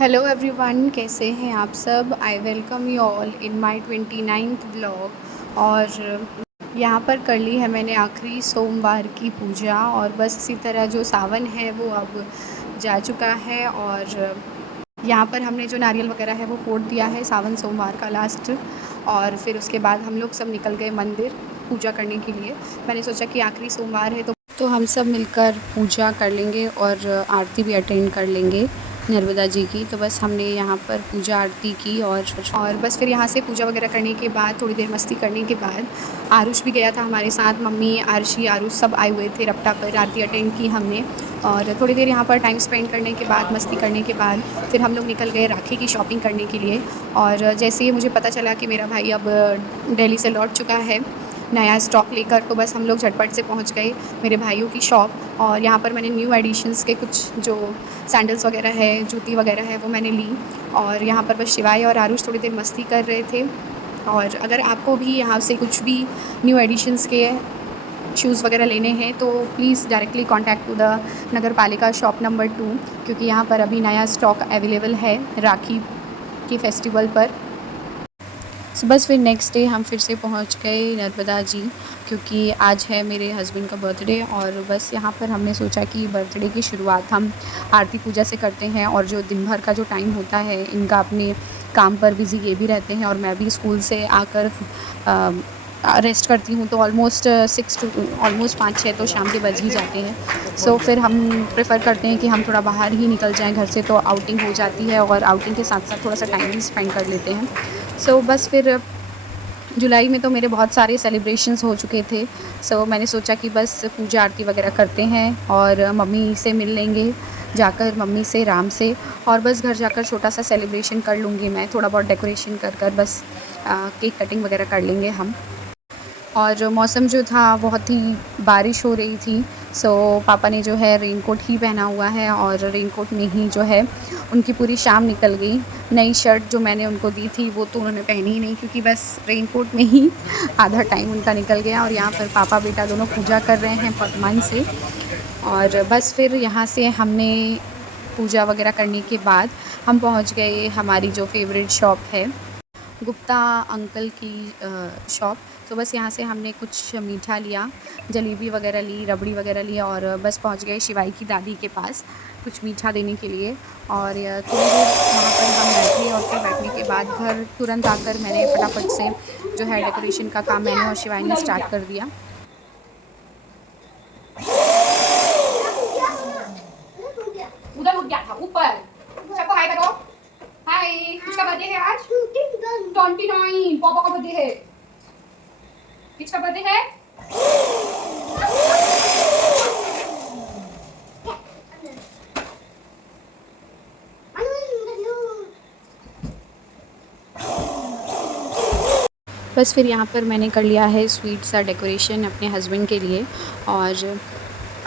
Hello everyone, कैसे हैं आप सब। I welcome you all in my 29th vlog. और यहाँ पर कर ली है मैंने आखिरी सोमवार की पूजा। और बस इसी तरह जो सावन है वो अब जा चुका है। और यहाँ पर हमने जो नारियल वगैरह है वो फोड़ दिया है सावन सोमवार का लास्ट। और फिर उसके बाद हम लोग सब निकल गए मंदिर पूजा करने के लिए। मैंने सोचा कि आखिरी सोमवार है तो हम सब मिलकर पूजा कर लेंगे और आरती भी अटेंड कर लेंगे नर्मदा जी की। तो बस हमने यहाँ पर पूजा आरती की और बस फिर यहाँ से पूजा वगैरह करने के बाद थोड़ी देर मस्ती करने के बाद आरुष भी गया था हमारे साथ। मम्मी, आरशी, आरुष सब आए हुए थे रपटा पर। आरती अटेंड की हमने और थोड़ी देर यहाँ पर टाइम स्पेंड करने के बाद, मस्ती करने के बाद फिर हम लोग निकल गए राखी की शॉपिंग करने के लिए। और जैसे ही मुझे पता चला कि मेरा भाई अब दिल्ली से लौट चुका है नया स्टॉक लेकर, तो बस हम लोग झटपट से पहुंच गए मेरे भाइयों की शॉप। और यहाँ पर मैंने न्यू एडिशंस के कुछ जो सैंडल्स वगैरह है, जूती वगैरह है, वो मैंने ली। और यहाँ पर बस शिवाय और आरुष थोड़ी देर मस्ती कर रहे थे। और अगर आपको भी यहाँ से कुछ भी न्यू एडिशंस के शूज़ वगैरह लेने हैं तो please directly contact to the Nagar Palika shop number 2, क्योंकि यहाँ पर अभी नया स्टॉक अवेलेबल है राखी के फेस्टिवल पर। सो बस फिर नेक्स्ट डे हम फिर से पहुंच गए नर्मदा जी, क्योंकि आज है मेरे हस्बैंड का बर्थडे। और बस यहाँ पर हमने सोचा कि बर्थडे की शुरुआत हम आरती पूजा से करते हैं। और जो दिन भर का जो टाइम होता है इनका अपने काम पर बिज़ी ये भी रहते हैं और मैं भी स्कूल से आकर रेस्ट करती हूँ, तो ऑलमोस्ट 5-6 तो शाम के बज ही जाते हैं। सो फिर हम प्रेफर करते हैं कि हम थोड़ा बाहर ही निकल जाएं घर से, तो आउटिंग हो जाती है और आउटिंग के साथ साथ थोड़ा सा टाइम भी स्पेंड कर लेते हैं। सो बस फिर जुलाई में तो मेरे बहुत सारे सेलिब्रेशंस हो चुके थे। सो मैंने सोचा कि बस पूजा आरती वगैरह करते हैं और मम्मी से मिल लेंगे जाकर, मम्मी से, राम से। और बस घर जाकर छोटा सा सेलिब्रेशन कर लूँगी मैं, थोड़ा बहुत डेकोरेशन कर बस केक कटिंग वगैरह कर लेंगे हम। और मौसम जो था बहुत ही बारिश हो रही थी। सो पापा ने जो है रेनकोट ही पहना हुआ है और रेनकोट में ही जो है उनकी पूरी शाम निकल गई। नई शर्ट जो मैंने उनको दी थी वो तो उन्होंने पहनी ही नहीं, क्योंकि बस रेनकोट में ही आधा टाइम उनका निकल गया। और यहाँ पर पापा बेटा दोनों पूजा कर रहे हैं मन से। और बस फिर यहाँ से हमने पूजा वगैरह करने के बाद हम पहुँच गए हमारी जो फेवरेट शॉप है, गुप्ता अंकल की शॉप। तो बस यहाँ से हमने कुछ मीठा लिया, जलेबी वगैरह ली, रबड़ी वगैरह ली और बस पहुँच गए शिवाई की दादी के पास कुछ मीठा देने के लिए। और थोड़ी देर वहाँ पर हम बैठे और फिर बैठने के बाद घर तुरंत आकर मैंने फटाफट से जो है डेकोरेशन का काम मैंने और शिवाई ने स्टार्ट कर दिया। उधर उठ गया था ऊपर। सबको हाय करो। हाय, किसका बर्थडे है आज? 29। पापा का बर्थडे है। किसका बर्थडे है? बस फिर यहाँ पर मैंने कर लिया है स्वीट सा डेकोरेशन अपने हस्बैंड के लिए। और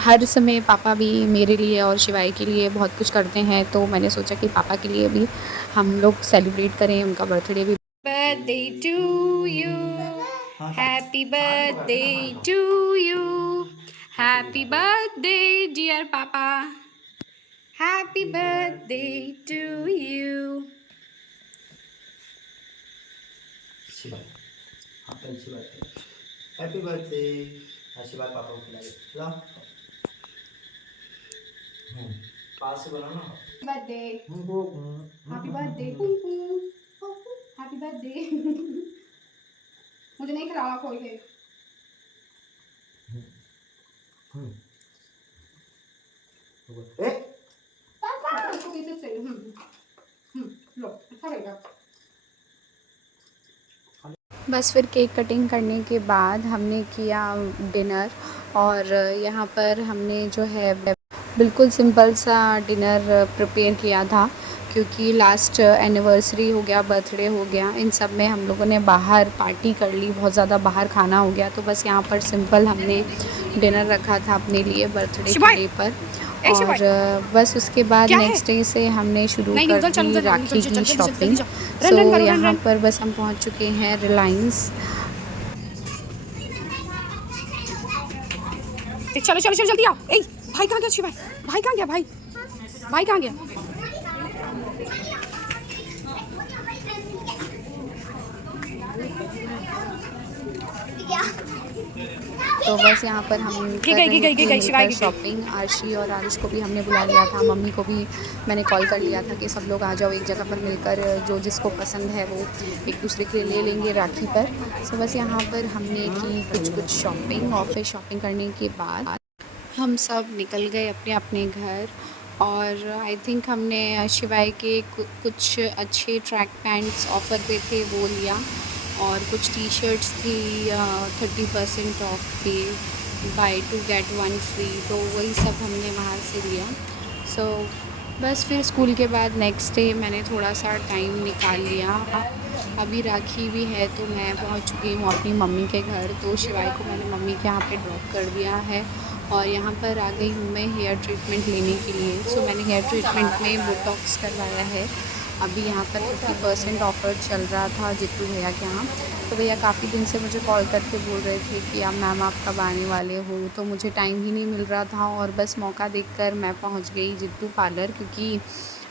हर समय पापा भी मेरे लिए और शिवाई के लिए बहुत कुछ करते हैं, तो मैंने सोचा कि पापा के लिए भी हम लोग सेलिब्रेट करें उनका बर्थडे भी। Birthday to you, happy birthday to you, happy birthday dear papa, happy birthday to you. शिवाय, आपण शिवाय हैप्पी बर्थडे। शिवाय पापा को खिलाए ला। पास से बोला ना birthday. Happy birthday. Happy birthday. मुझे नहीं खिलाया कोई है। ए पापा इसको कैसे चाहिए? लो, अच्छा रहेगा। बस फिर केक कटिंग करने के बाद हमने किया डिनर। और यहाँ पर हमने जो है बिल्कुल सिंपल सा डिनर प्रिपेयर किया था, क्योंकि लास्ट एनिवर्सरी हो गया, बर्थडे हो गया, इन सब में हम लोगों ने बाहर पार्टी कर ली, बहुत ज़्यादा बाहर खाना हो गया। तो बस यहाँ पर सिंपल हमने डिनर रखा था अपने लिए बर्थडे के डे पर। और बस उसके बाद नेक्स्ट डे से हमने शुरू कर दी राखी की शॉपिंग। सो यहाँ पर बस हम पहुँच चुके हैं रिलायंस। चलो चलो चलो जल्दी आओ। ए भाई कहाँ गया शिवाय? भाई कहाँ गया? भाई भाई कहाँ गया? तो बस यहाँ पर हम कर रहे थे मिलकर शॉपिंग। आरशी और आरुष को भी हमने बुला लिया था, मम्मी को भी मैंने कॉल कर लिया था कि सब लोग आ जाओ एक जगह पर मिलकर, जो जिसको पसंद है वो एक दूसरे के लिए ले लेंगे राखी पर। सो बस यहाँ पर हमने की कुछ शॉपिंग, और फिर शॉपिंग करने के बाद हम सब निकल गए अपने अपने घर। और आई थिंक हमने शिवाय के कुछ अच्छे ट्रैक पैंट्स ऑफ़र पे थे वो लिया, और कुछ टी शर्ट्स थी 30% ऑफ थी, बाय 2 गेट 1 फ्री, तो वही सब हमने वहाँ से लिया। सो बस फिर स्कूल के बाद नेक्स्ट डे मैंने थोड़ा सा टाइम निकाल लिया। अभी राखी भी है तो मैं पहुँच चुकी हूँ अपनी मम्मी के घर। तो शिवाय को मैंने मम्मी के यहाँ पे ड्रॉप कर दिया है, और यहाँ पर आ गई हूँ मैं हेयर ट्रीटमेंट लेने के लिए। सो मैंने हेयर ट्रीटमेंट में बोटॉक्स करवाया है। अभी यहाँ पर 50% ऑफ़र चल रहा था जितू भैया के यहाँ। तो भैया काफ़ी दिन से मुझे कॉल करके बोल रहे थे कि अब मैम आप कब आने वाले हो, तो मुझे टाइम ही नहीं मिल रहा था, और बस मौका देखकर मैं पहुँच गई जितू पार्लर। क्योंकि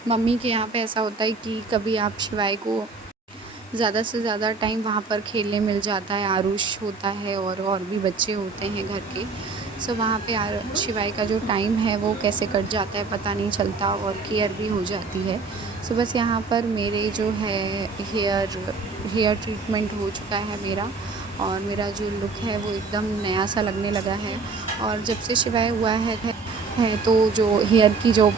मम्मी के यहाँ पे ऐसा होता है कि कभी आप शिवाय को ज़्यादा से ज़्यादा टाइम वहाँ पर खेलने मिल जाता है, आरुष होता है और भी बच्चे होते हैं घर के। सो वहाँ पे शिवाय का जो टाइम है वो कैसे कट जाता है पता नहीं चलता, और केयर भी हो जाती है। सो बस यहाँ पर मेरे जो है हेयर ट्रीटमेंट हो चुका है मेरा, और मेरा जो लुक है वो एकदम नया सा लगने लगा है। और जब से शिवाय हुआ है तो जो हेयर की जो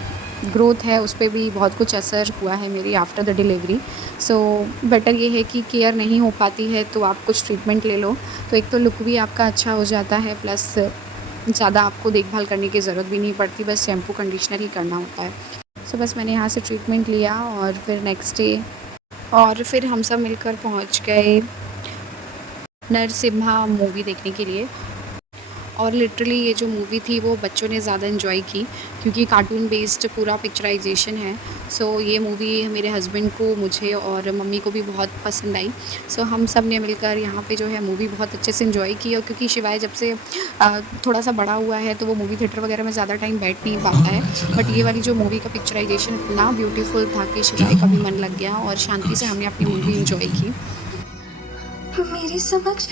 ग्रोथ है उस पे भी बहुत कुछ असर हुआ है मेरी after the delivery. So better ये है कि केयर नहीं हो पाती है तो आप कुछ ट्रीटमेंट ले लो, तो एक तो लुक भी आपका अच्छा हो जाता है, प्लस ज़्यादा आपको देखभाल करने की ज़रूरत भी नहीं पड़ती, बस शैम्पू कंडीशनर ही करना होता है। सो बस मैंने यहाँ से ट्रीटमेंट लिया, और फिर नेक्स्ट डे और फिर हम सब मिलकर पहुँच गए नरसिम्हा मूवी देखने के लिए। और लिटरली ये जो मूवी थी वो बच्चों ने ज़्यादा इन्जॉय की, क्योंकि कार्टून बेस्ड पूरा पिक्चराइजेशन है। सो ये मूवी मेरे हस्बैंड को, मुझे और मम्मी को भी बहुत पसंद आई। सो हम सब ने मिलकर यहाँ पे जो है मूवी बहुत अच्छे से इन्जॉय की। और क्योंकि शिवाय जब से थोड़ा सा बड़ा हुआ है तो वो मूवी थिएटर वगैरह में ज़्यादा टाइम बैठ नहीं पाता है, बट ये वाली जो मूवी का पिक्चराइजेशन इतना ब्यूटीफुल था कि शिवाय का भी मन लग गया, और शांति से हमने अपनी मूवी इन्जॉय की। मेरे समक्ष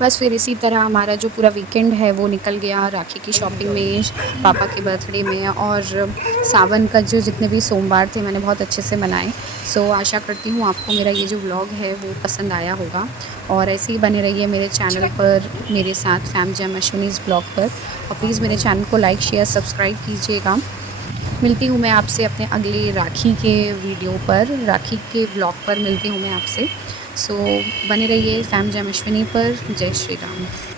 बस फिर इसी तरह हमारा जो पूरा वीकेंड है वो निकल गया राखी की शॉपिंग में, पापा के बर्थडे में, और सावन का जो जितने भी सोमवार थे मैंने बहुत अच्छे से मनाए। सो आशा करती हूँ आपको मेरा ये जो व्लॉग है वो पसंद आया होगा, और ऐसे ही बने रहिए मेरे चैनल पर मेरे साथ फैम जैम अश्विनीज़ ब्लॉग पर। और प्लीज़ मेरे चैनल को लाइक शेयर सब्सक्राइब कीजिएगा। मिलती हूँ मैं आपसे अपने अगले राखी के वीडियो पर, राखी के व्लॉग पर मिलती हूँ मैं आपसे। सो बने रहिए फैम जैम अश्विनी पर। जय श्री राम।